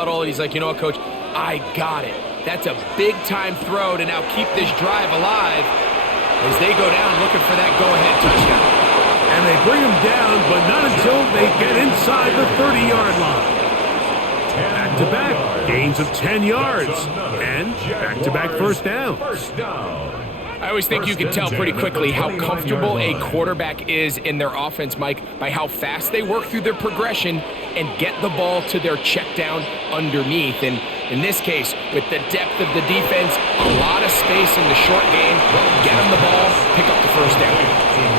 huddle. He's like, you know what, Coach? I got it. That's a big-time throw to now keep this drive alive as they go down looking for that go-ahead touchdown. And they bring him down, but not until they get inside the 30-yard line. Back-to-back gains of 10 yards. And back-to-back first downs. I always think you can tell pretty quickly how comfortable a quarterback is in their offense, Mike, by how fast they work through their progression and get the ball to their check down underneath. And in this case, with the depth of the defense, a lot of space in the short game, get him the ball, pick up the first down.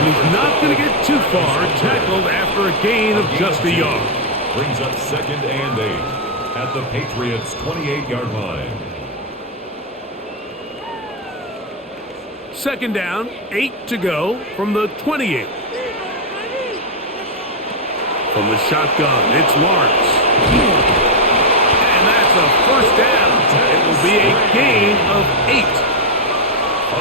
He's not going to get too far, tackled after a gain of just a yard. Brings up 2nd and 8 at the Patriots' 28-yard line. 2nd down, 8 to go from the 28. From the shotgun, it's Lawrence. And that's a first down. It will be a gain of 8.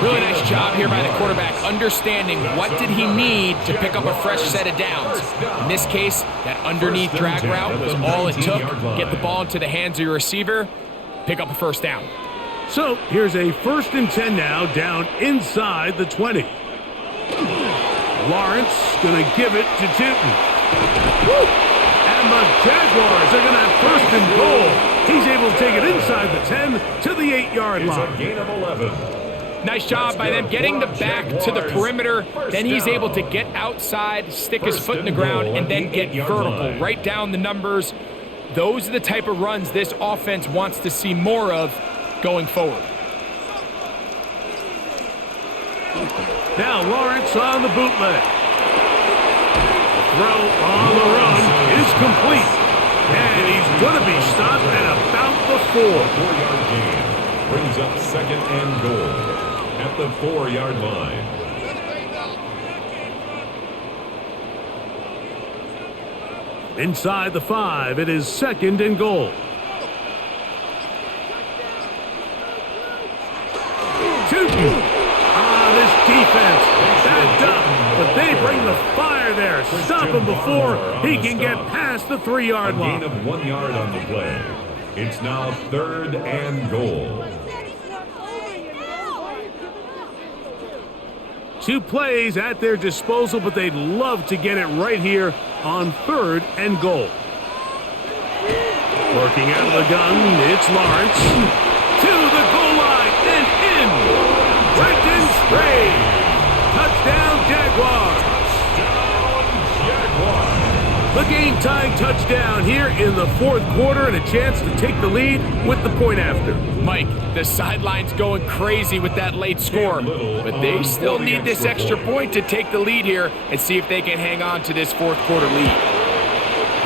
Really nice job here by the quarterback, understanding what did he need to pick up a fresh set of downs. In this case, that underneath drag route was all it took. Get the ball into the hands of your receiver, pick up a first down. So here's a 1st and 10 now, down inside the 20. Lawrence going to give it to Tootin. And the Jaguars are going to have 1st and goal. He's able to take it inside the 10 to the 8-yard line. It's a gain of 11. Nice job by them getting the back to the perimeter. Then he's able to get outside, stick his foot in the ground, and then get vertical. Right down the numbers. Those are the type of runs this offense wants to see more of going forward. Now Lawrence on the bootleg. The throw on the run is complete. And he's going to be stopped at about the 4. 4-yard gain brings up 2nd and goal at the 4-yard line. Inside the 5, it is 2nd and goal. This defense backed up, but they bring the fire there. Stop him before he can get past the 3-yard line. A gain of 1 yard on the play. It's now 3rd and goal. 2 plays at their disposal, but they'd love to get it right here on 3rd and goal. Working out of the gun, it's Lawrence. To the goal line and in. Brenton Stray. Touchdown, Jaguars. The game-tying touchdown here in the 4th quarter and a chance to take the lead with the point after. Mike, the sideline's going crazy with that late score, but they still need this extra point to take the lead here and see if they can hang on to this 4th quarter lead.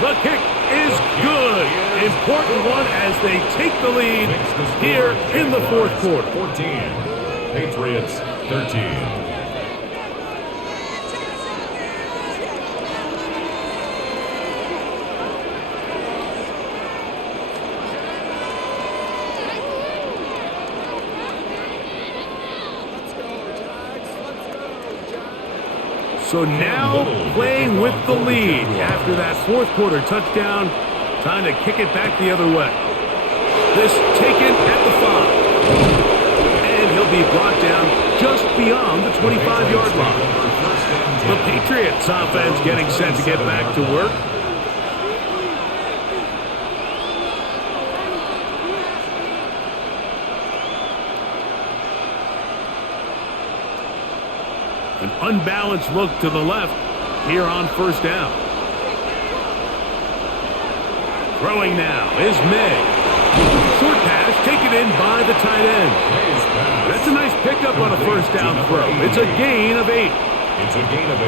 The kick is good. Important one as they take the lead here in the 4th quarter. 14. Patriots 13. So now playing with the lead after that 4th quarter touchdown. Time to kick it back the other way. This taken at the 5. He'll be brought down just beyond the 25-yard line. The Patriots offense getting set to get back to work. An unbalanced look to the left here on 1st down. Throwing now is May. Short pass taken in by the tight end. That's a nice pickup on a 1st down throw. It's a gain of 8.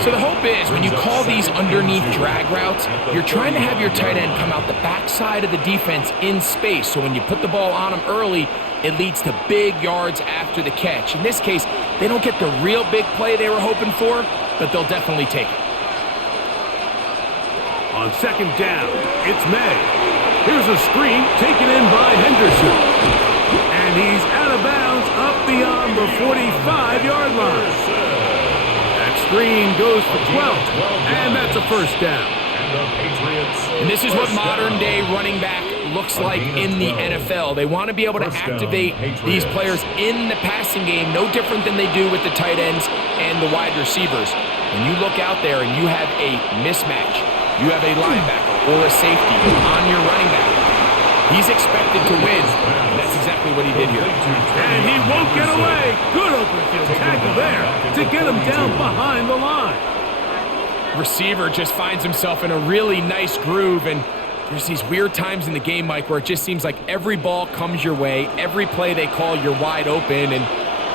So the hope is when you call these underneath drag routes, you're trying to have your tight end come out the backside of the defense in space. So when you put the ball on him early, it leads to big yards after the catch. In this case, they don't get the real big play they were hoping for, but they'll definitely take it. On 2nd down, it's May. Here's a screen taken in by Henderson. And he's out of bounds up beyond the 45-yard line. That screen goes for 12, and that's a 1st down. And this is what modern-day running back looks like in the NFL. They want to be able to activate these players in the passing game, no different than they do with the tight ends and the wide receivers. When you look out there and you have a mismatch, you have a linebacker or a safety on your running back, he's expected to win, and that's exactly what he did here. And he won't get away. Good open field tackle there to get him down behind the line. Receiver just finds himself in a really nice groove, and there's these weird times in the game, Mike, where it just seems like every ball comes your way, every play they call, you're wide open, and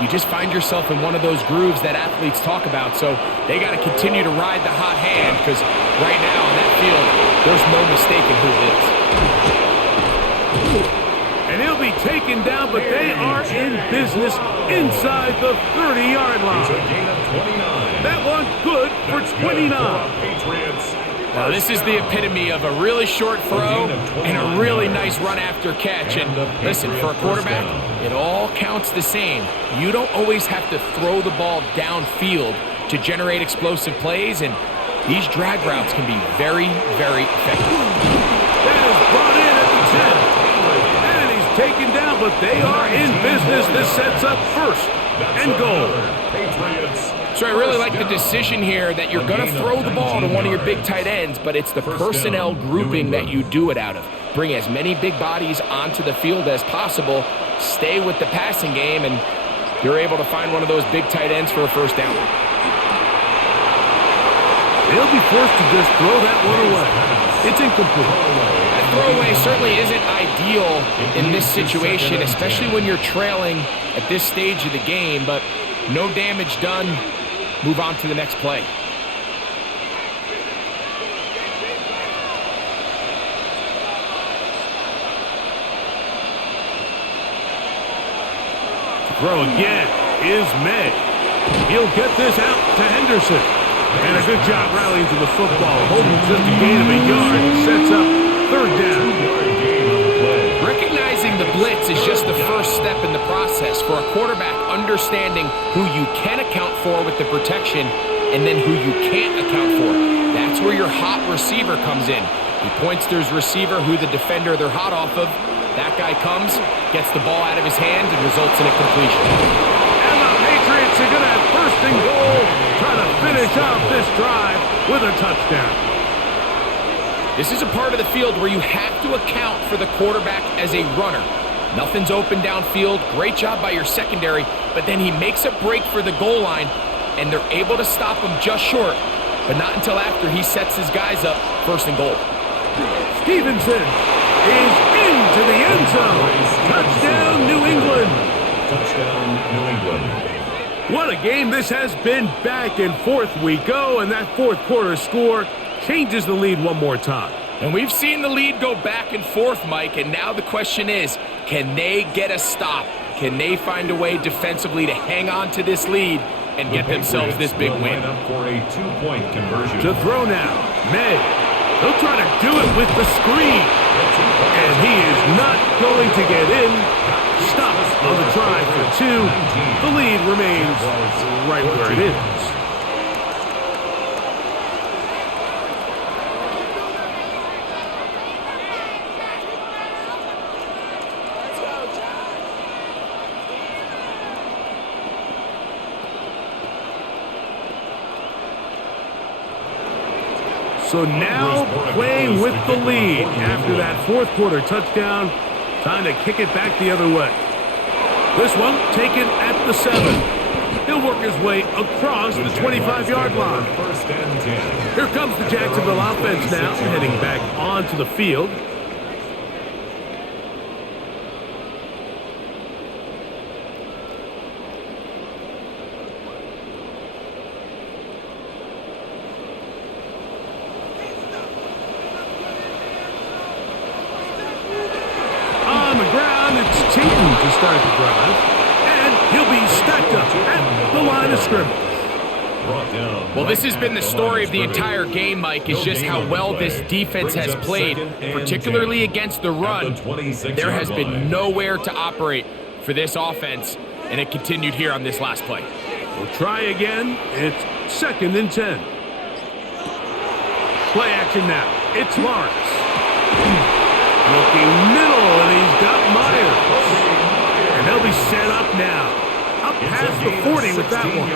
you just find yourself in one of those grooves that athletes talk about. So they got to continue to ride the hot hand, because right now on that field, there's no mistaking who it is. And he'll be taken down, but they are in business inside the 30-yard line. That one good for 29. Now, this is the epitome of a really short throw and a really nice run after catch. And listen, for a quarterback, it all counts the same. You don't always have to throw the ball downfield to generate explosive plays, and these drag routes can be very, very effective. That is brought in at the 10. And he's taken down, but they are in business. This sets up first and goal. So I really like the decision here that you're going to throw the ball to one of your big tight ends, but it's the personnel grouping that you do it out of. Bring as many big bodies onto the field as possible, stay with the passing game, and you're able to find one of those big tight ends for a first down. They'll be forced to just throw that one away. It's incomplete. That throwaway certainly isn't ideal in this situation, especially when you're trailing at this stage of the game, but no damage done. Move on to the next play. Throw again is May. He'll get this out to Henderson. And a good job rallying to the football. Holding just a gain of a yard. Sets up third down. Recognizing the blitz is just the first step in the process for a quarterback, understanding who you can account for with the protection and then who you can't account for. That's where your hot receiver comes in. He points to his receiver, who the defender they're hot off of. That guy comes, gets the ball out of his hand, and results in a completion. And the Patriots are going to have first and goal, trying to finish off this drive with a touchdown. This is a part of the field where you have to account for the quarterback as a runner. Nothing's open downfield. Great job by your secondary, but then he makes a break for the goal line, and they're able to stop him just short, but not until after he sets his guys up first and goal. Stevenson is into the end zone. Touchdown, New England. Touchdown, New England. What a game this has been. Back and forth we go, and that fourth quarter score changes the lead one more time. And we've seen the lead go back and forth, Mike, and now the question is, can they get a stop? Can they find a way defensively to hang on to this lead and get themselves this big win? For a two-point conversion. To throw now, May. He'll try to do it with the screen. And he is not going to get in. Stopped on the try for two. The lead remains right where it is. So now playing with the lead after that fourth quarter touchdown. Time to kick it back the other way. This one taken at the 7. He'll work his way across the 25-yard line. Here comes the Jacksonville offense now, heading back onto the field. It's Tatum to start the drive, and he'll be stacked up at the line of scrimmage. Well, this has been the story of the entire game, Mike, is just how well this defense has played, particularly against the run. There has been nowhere to operate for this offense, and it continued here on this last play. We'll try again. It's 2nd and 10. Play action now. It's Lawrence. Looking middle, and he's got Myers. And they'll be set up now. Up past the 40 with that one.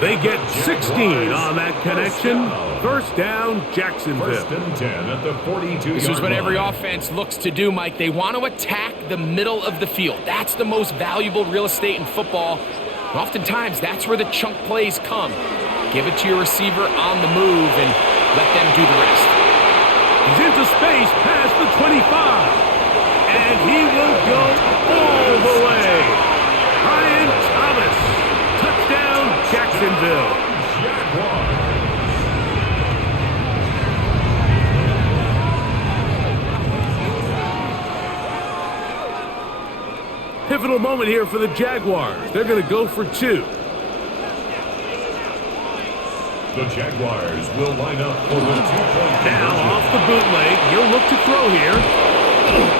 They get 16 on that connection. First down, Jacksonville. First and 10 at the 42-yard line. This is what every offense looks to do, Mike. They want to attack the middle of the field. That's the most valuable real estate in football. And oftentimes, that's where the chunk plays come. Give it to your receiver on the move and let them do the rest. He's into space past the 25. And he will go all the way. Ryan Thomas. Touchdown, Jacksonville. Jaguars. Pivotal moment here for the Jaguars. They're going to go for 2. The Jaguars will line up for the 2-point Now conversion. off the bootleg. He'll look to throw here.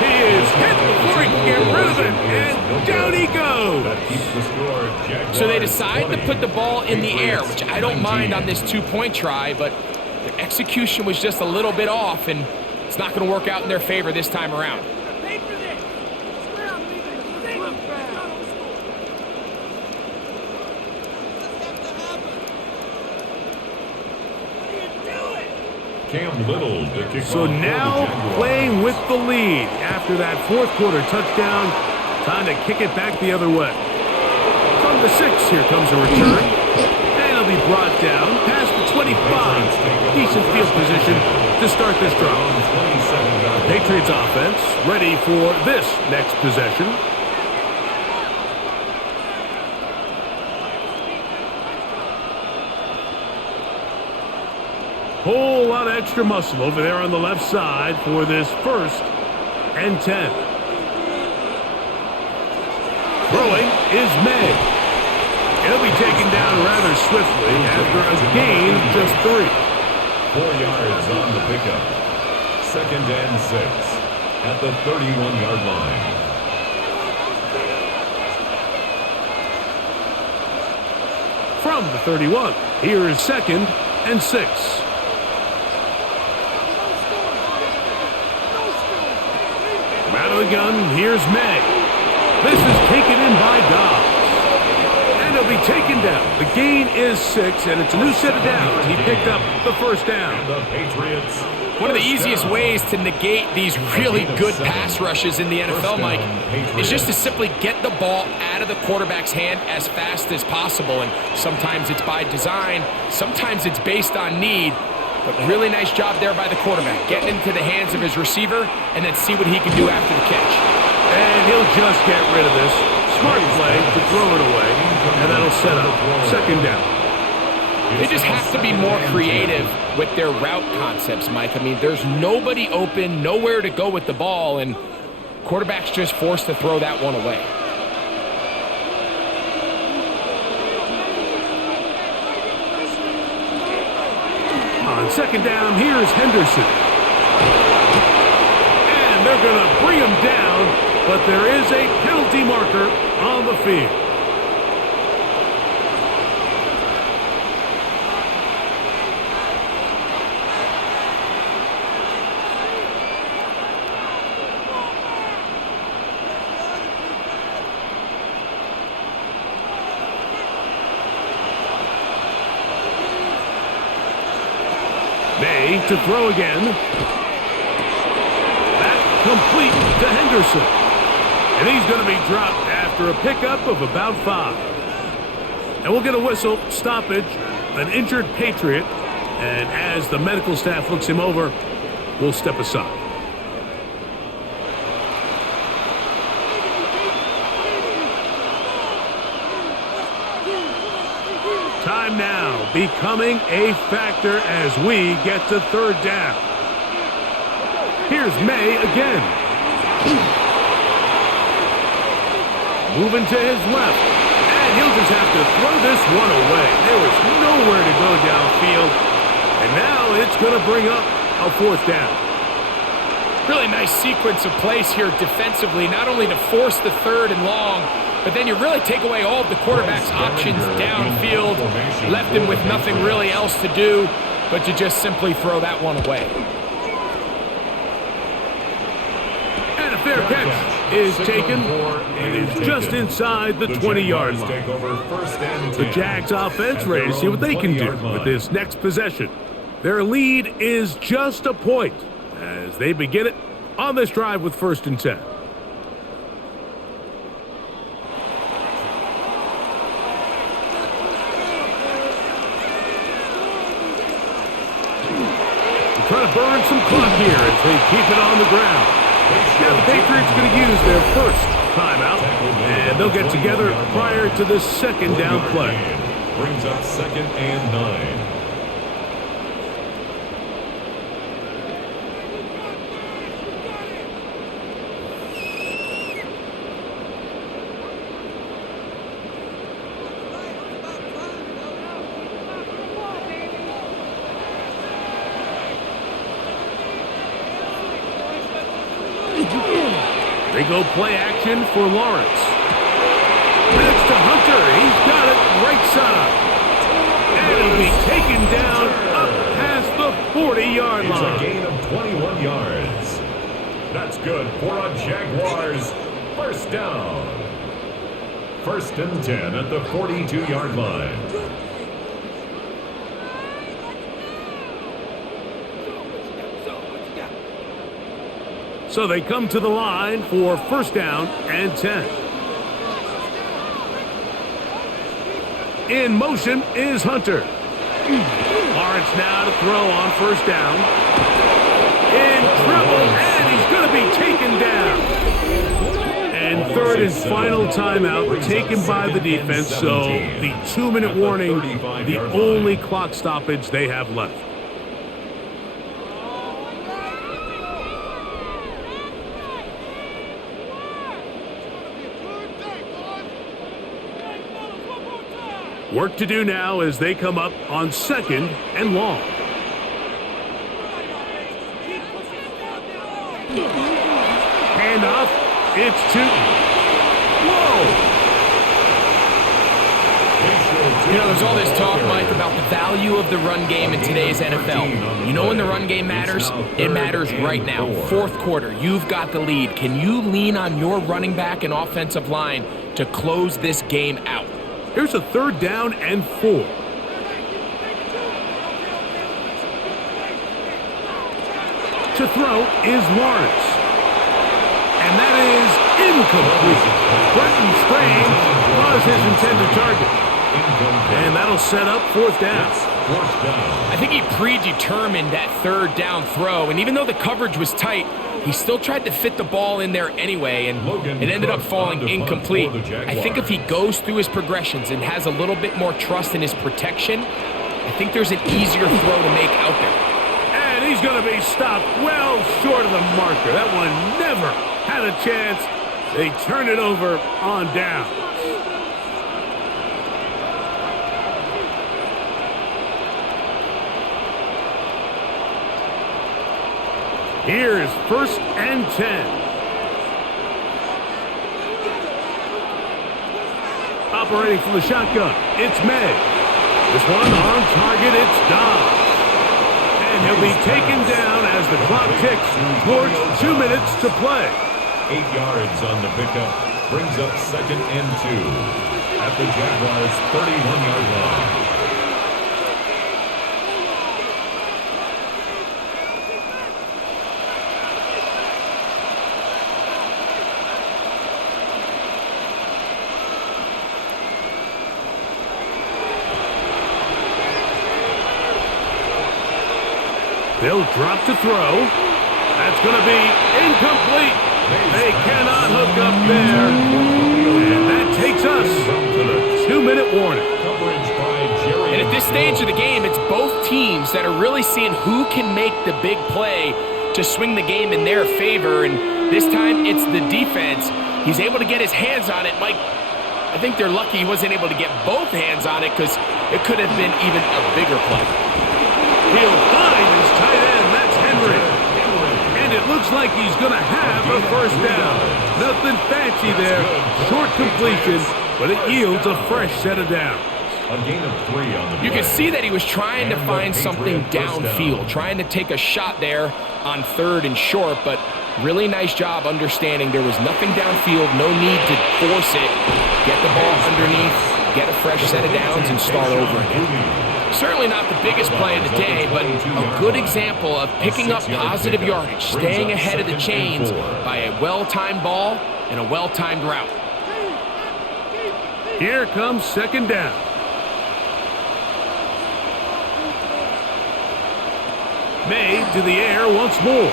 He is hit before he can get rid of it. And down he goes. That keeps the score. Jaguars So they decide to put the ball in the air, Patriots which I don't 19. mind on this 2-point try, but their execution was just a little bit off, and it's not going to work out in their favor this time around. Cam Little to kick So off for the now Jaguars. playing with the lead after that fourth quarter touchdown. Time to kick it back the other way. From the 6, here comes a return. And it'll be brought down past the 25. Decent field position to start this drive. On 27-yard line. Patriots offense ready for this next possession. Whole lot of extra muscle over there on the left side for this first and 10. Throwing is May. He'll be taken down rather swiftly after a gain of just 3. 4 yards on the pickup. Second and 6 at the 31-yard line. From the 31, here is second and 6. Out of the gun, here's May. This is taken in by Dobbs. And he'll be taken down. The gain is 6, and it's a new set of downs. He picked up the first down. And the Patriots. One of the easiest ways to negate these really good pass rushes in the NFL, Mike, is just to simply get the ball out of the quarterback's hand as fast as possible. And sometimes it's by design, sometimes it's based on need. But really nice job there by the quarterback, getting into the hands of his receiver and then see what he can do after the catch. And he'll just get rid of this. Smart play to throw it away, and that'll set up second down. They just have to be more creative with their route concepts, Mike. I mean, there's nobody open, nowhere to go with the ball, and quarterback's just forced to throw that one away. On second down, here's Henderson. And they're going to bring him down, but there is a penalty marker on the field. May to throw again. That complete to Henderson. And he's going to be dropped after a pickup of about 5. And we'll get a whistle, stoppage, an injured Patriot. And as the medical staff looks him over, we'll step aside. Time now becoming a factor as we get to third down. Here's May again. Moving to his left. And he'll just have to throw this one away. There was nowhere to go downfield. And now it's going to bring up a fourth down. Really nice sequence of plays here defensively, not only to force the third and long, but then you really take away all of the quarterback's options downfield, left him with nothing really else to do but to just simply throw that one away. Fair catch is taken and is just inside the 20-yard line. The Jags offense ready to see what they can do with this next possession. Their lead is just a point as they begin it on this drive with 1st and 10. Trying to burn some clock here as they keep it on the ground. Now the Patriots going to use their first timeout, and they'll get together prior to the 2nd down play. Brings up 2nd and 9. They go play action for Lawrence. Next to Hunter. He's got it right side. And it'll be taken down up past the 40-yard line. It's a gain of 21 yards. That's good for a Jaguars 1st down. 1st and 10 at the 42-yard line. So they come to the line for 1st down and 10. In motion is Hunter. Lawrence now to throw on 1st down. In trouble, and he's going to be taken down. And 3rd and final timeout taken by the defense, so the 2-minute warning, the only clock stoppage they have left. Work to do now as they come up on 2nd and long. Handoff. It's Tootin. Whoa! You know, there's all this talk, Mike, about the value of the run game in today's NFL. You know when the run game matters? It matters right now. 4th quarter, you've got the lead. Can you lean on your running back and offensive line to close this game out? Here's a 3rd down and 4. To throw is Lawrence. And that is incomplete. Brenton Strange was his intended target. And that'll set up 4th down. I think he predetermined that 3rd down throw, and even though the coverage was tight, he still tried to fit the ball in there anyway, and it ended up falling incomplete. I think if he goes through his progressions and has a little bit more trust in his protection, I think there's an easier throw to make out there. And he's going to be stopped well short of the marker. That one never had a chance. They turn it over on down. Here's 1st and 10. Operating from the shotgun, it's May. This one on target, it's Dobbs. And he'll be taken down as the clock ticks towards 2 minutes to play. 8 yards on the pickup. Brings up 2nd and 2 at the Jaguars' 31-yard line. They'll drop to throw. That's going to be incomplete. They cannot hook up there. And that takes us to the 2-minute warning. And at this stage of the game, it's both teams that are really seeing who can make the big play to swing the game in their favor. And this time, it's the defense. He's able to get his hands on it. Mike, I think they're lucky he wasn't able to get both hands on it because it could have been even a bigger play. He'll find his tight end. That's Henry. And it looks like he's going to have a 1st down. Nothing fancy there. Short completion, but it yields a fresh set of downs. A gain of 3 on the play. You can see that he was trying to find something downfield, trying to take a shot there on 3rd and short, but Really nice job understanding there was nothing downfield, no need to force it. Get the ball underneath, get a fresh set of downs, and start over again. Certainly not the biggest play of the day, but a good example of picking up positive yardage, staying ahead of the chains by a well-timed ball and a well-timed route. Here comes second down. Made to the air once more.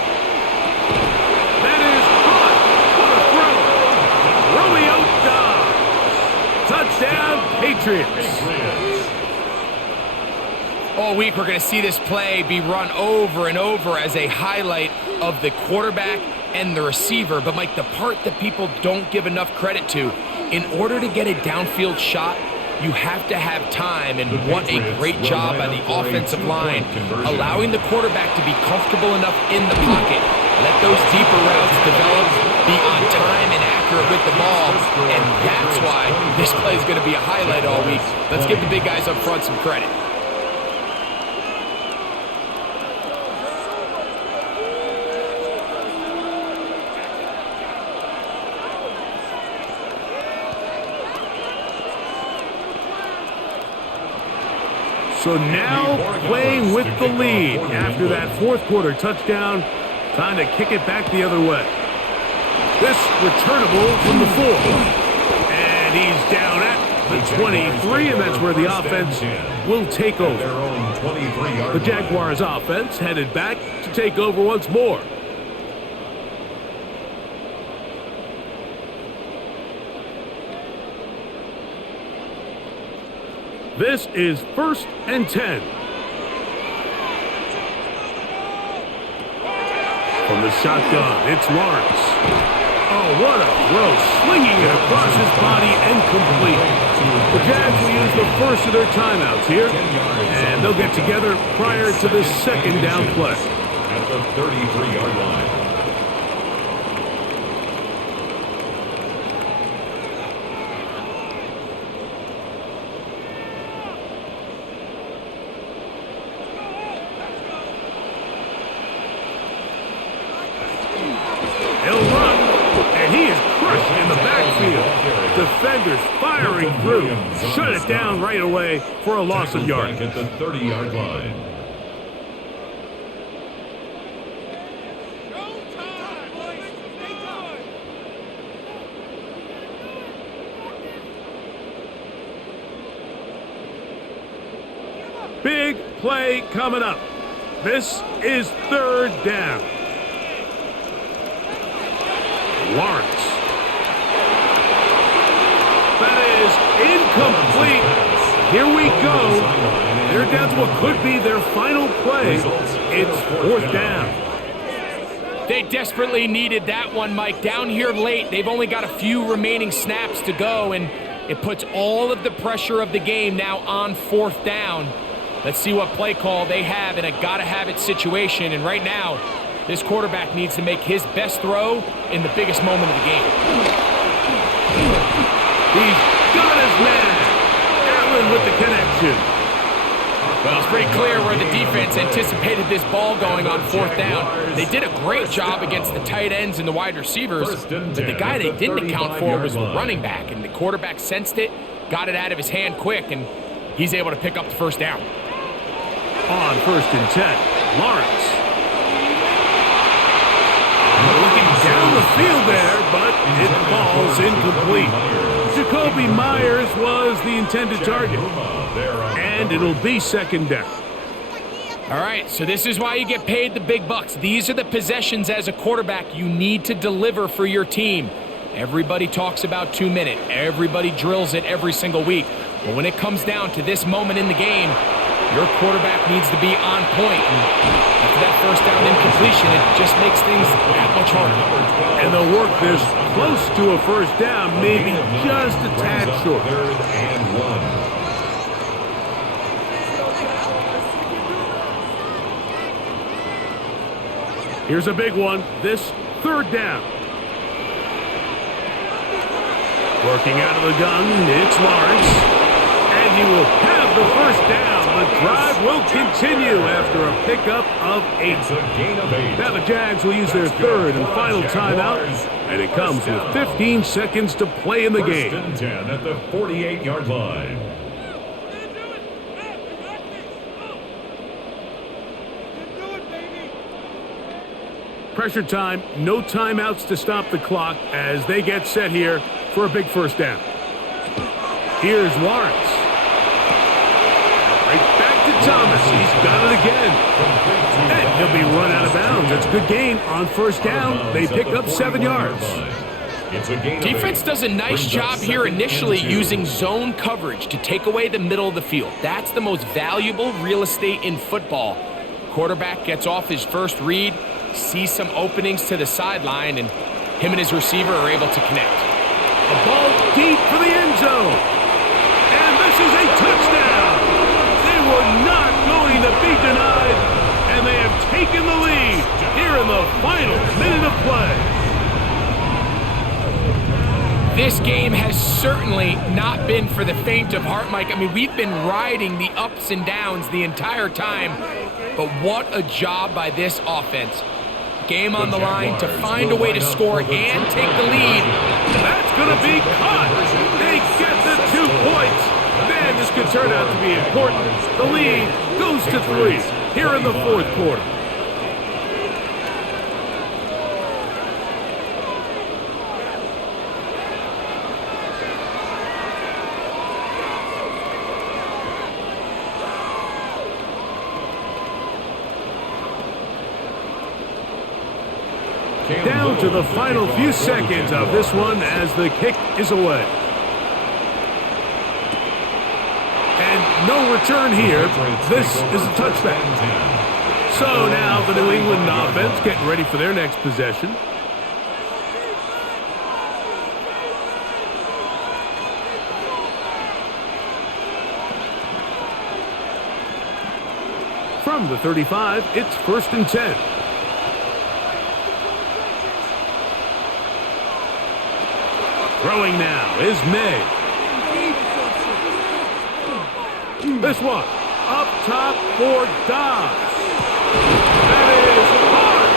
That is caught. What a throw. Romeo does. Touchdown, Patriots. All week we're going to see this play be run over and over as a highlight of the quarterback and the receiver. But, Mike, the part that people don't give enough credit to, in order to get a downfield shot, you have to have time, and what a great job by the offensive line, allowing the quarterback to be comfortable enough in the pocket, let those deeper routes develop, be on time and accurate with the ball, and that's why this play is going to be a highlight all week. Let's give the big guys up front some credit. So now playing with the lead after that fourth quarter touchdown, time to kick it back the other way. This returnable from the 4. And he's down at the 23, and that's where the offense will take over. The Jaguars offense headed back to take over once more. This is 1st and 10. From the shotgun, it's Lawrence. Oh, what a throw. Slinging it across his body and complete. The Jags will use the first of their timeouts here, and they'll get together prior to the second down play. At the 33-yard line. He'll run, and he is crushed in the backfield. Defenders firing through. Shut it down right away for a loss of yardage. At the 30-yard line. Big play coming up. This is 3rd down. Lawrence. That is incomplete. Here we go. They're down to what could be their final play. It's 4th down. They desperately needed that one, Mike. Down here late, they've only got a few remaining snaps to go, and it puts all of the pressure of the game now on 4th down. Let's see what play call they have in a gotta-have-it situation, and right now, this quarterback needs to make his best throw in the biggest moment of the game. He's got his man. Allen with the connection. Well, it's pretty clear where the defense anticipated this ball going on 4th down. They did a great job against the tight ends and the wide receivers, but the guy they didn't account for was the running back, and the quarterback sensed it, got it out of his hand quick, and he's able to pick up the 1st down. On 1st and 10, Lawrence. Looking down the field there, but it falls incomplete. Jacoby Myers was the intended target, and it'll be 2nd down. All right, so this is why you get paid the big bucks. These are the possessions as a quarterback you need to deliver for your team. Everybody talks about 2-minute. Everybody drills it every single week. But when it comes down to this moment in the game, your quarterback needs to be on point. And after that 1st down incompletion, it just makes things that much harder. And they'll work this close to a 1st down, maybe just a tad short. 3rd and 1. Here's a big one. This 3rd down. Working out of the gun, it's Lawrence. And he will have the first down. The drive will continue after a pickup of 8. It's a gain of 8. Now the Jags will use their third and final timeout, and it comes with 15 seconds to play in the game. First and 10 at the 48-yard line. Pressure time, no timeouts to stop the clock as they get set here for a big first down. Here's Lawrence. Right back to Thomas. He's got it again. And he'll be run out of bounds. That's a good gain on first down. They pick up 7 yards. Defense does a nice job here initially using zone coverage to take away the middle of the field. That's the most valuable real estate in football. Quarterback gets off his first read, sees some openings to the sideline, and him and his receiver are able to connect. A ball deep for the end zone. And this is a touchdown. They were not going to be denied, and they have taken the lead here in the final minute of play. This game has certainly not been for the faint of heart, Mike. I mean, we've been riding the ups and downs the entire time, but what a job by this offense. Game on the line to find a way to score and take the lead. That's going to be caught. They get the 2 points. Man, this could turn out to be important. The lead goes to 3 here in the fourth quarter. Down to the final few seconds of this one as the kick is away. And no return here. This is a touchback. So now the New England offense getting ready for their next possession. From the 35, it's 1st and 10. Throwing now is May. This one, up top for Dobbs. That is hard.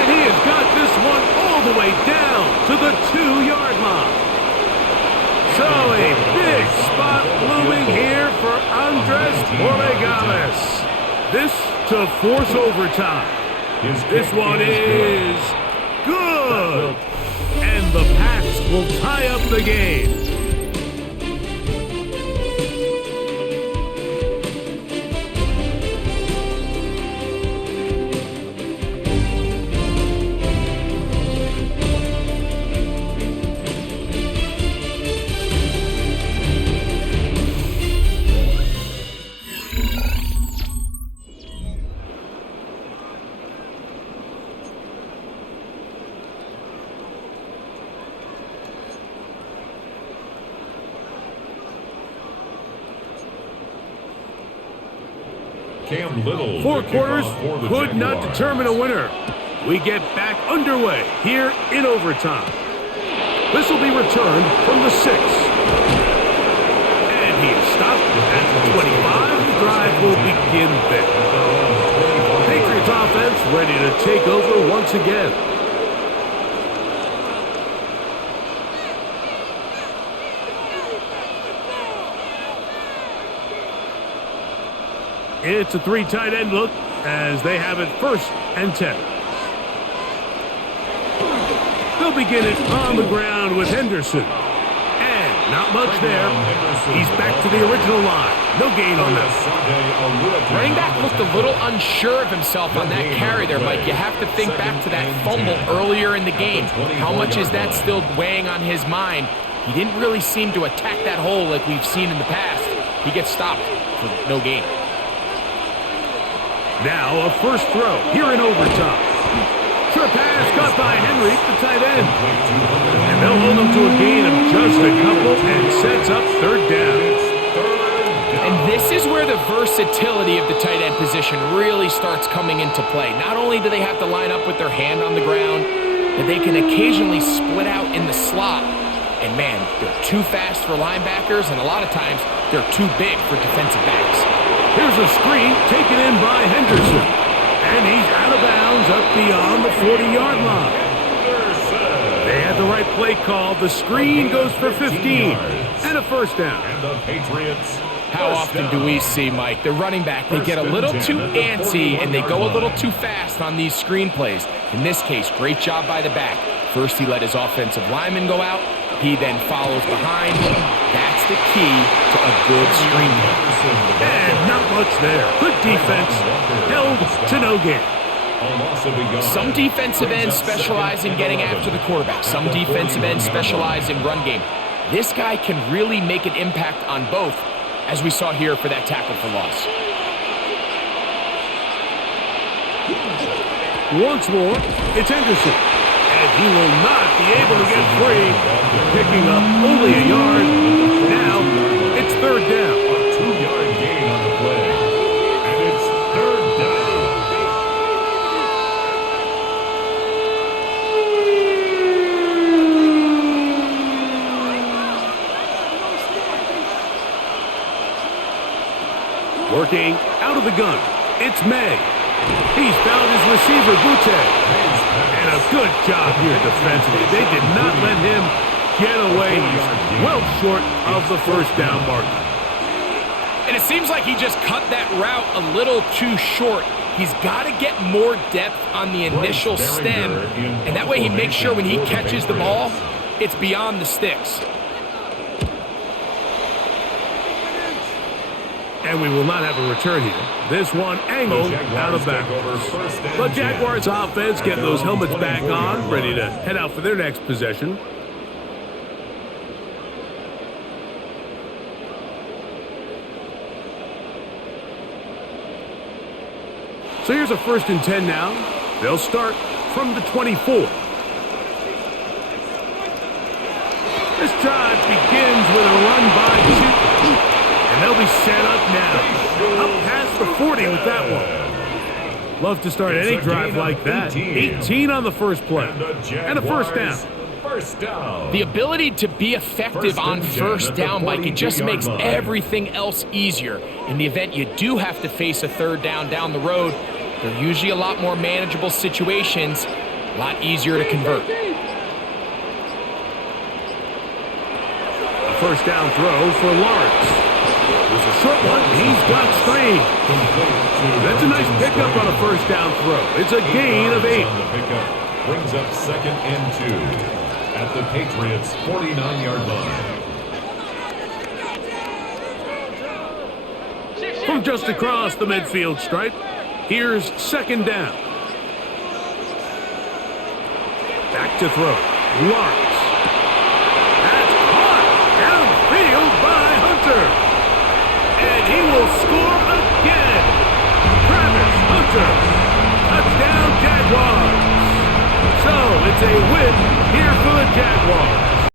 And he has got this one all the way down to the 2-yard line. So a big spot looming here for Andres Borregales. This to force overtime. This one is good. And the Pats will tie up the game. Four quarters could not determine a winner. We get back underway here in overtime. This will be returned from the 6. And he is stopped at the 25. The drive will begin there. Patriots offense ready to take over once again. It's a 3 tight end look as they have it 1st and 10. They'll begin it on the ground with Henderson. And not much there. He's back to the original line. No gain on that. Running back looked a little unsure of himself on that carry there, Mike. You have to think back to that fumble earlier in the game. How much is that still weighing on his mind? He didn't really seem to attack that hole like we've seen in the past. He gets stopped for no gain. Now a first throw here in overtime. Short pass caught by Henry, the tight end. And they'll hold him to a gain of just a couple and sets up 3rd down. And this is where the versatility of the tight end position really starts coming into play. Not only do they have to line up with their hand on the ground, but they can occasionally split out in the slot. And man, They're too fast for linebackers, and a lot of times they're too big for defensive backs. Here's a screen taken in by Henderson. And he's out of bounds up beyond the 40-yard line. They had the right play call. The screen goes for 15 and a first down. And the Patriots. How often do we see, Mike, the running back, they get a little too antsy and they go a little too fast on these screen plays. In this case, great job by the back. First, he let his offensive lineman go out. He then follows behind. That's the key to a good screen play. And not much there. Good defense. Held to no gain. Some defensive ends specialize in getting after the quarterback. Some defensive ends specialize in run game. This guy can really make an impact on both, as we saw here for that tackle for loss. Once more, it's Henderson. And he will not be able to get free. Picking up only a yard. Now, it's third down. A 2-yard gain on the play. And it's third down. Working out of the gun. It's May. He's found his receiver, Butte. And a good job here defensively. They did not let him get away. He's well short of the first down marker. And it seems like he just cut that route a little too short. He's got to get more depth on the initial stem, and that way he makes sure when he catches the ball, it's beyond the sticks. And we will not have a return here. This one angled out of bounds. The Jaguars offense getting those helmets back on, ready to head out for their next possession. So here's a 1st and 10 now. They'll start from the 24. This drive begins with a run by Chute. And they'll be set up now. Up past the 40 with that one. Love to start any drive like that. 18 on the first play. And a first down. First down. The ability to be effective on first down, Mike, it just makes everything else easier. In the event you do have to face a third down the road, they're usually a lot more manageable situations, a lot easier to convert. A first down throw for Lawrence. There's a short one. He's got screen. That's a nice pickup on a first down throw. It's a gain of 8. On the pickup brings up 2nd and 2 at the Patriots' 49-yard line. From just across the midfield stripe, here's 2nd down. Back to throw. Lawrence. That's caught downfield by Hunter. And he will score again. Travis Hunter. Touchdown, Jaguars. So it's a win here for the Jaguars.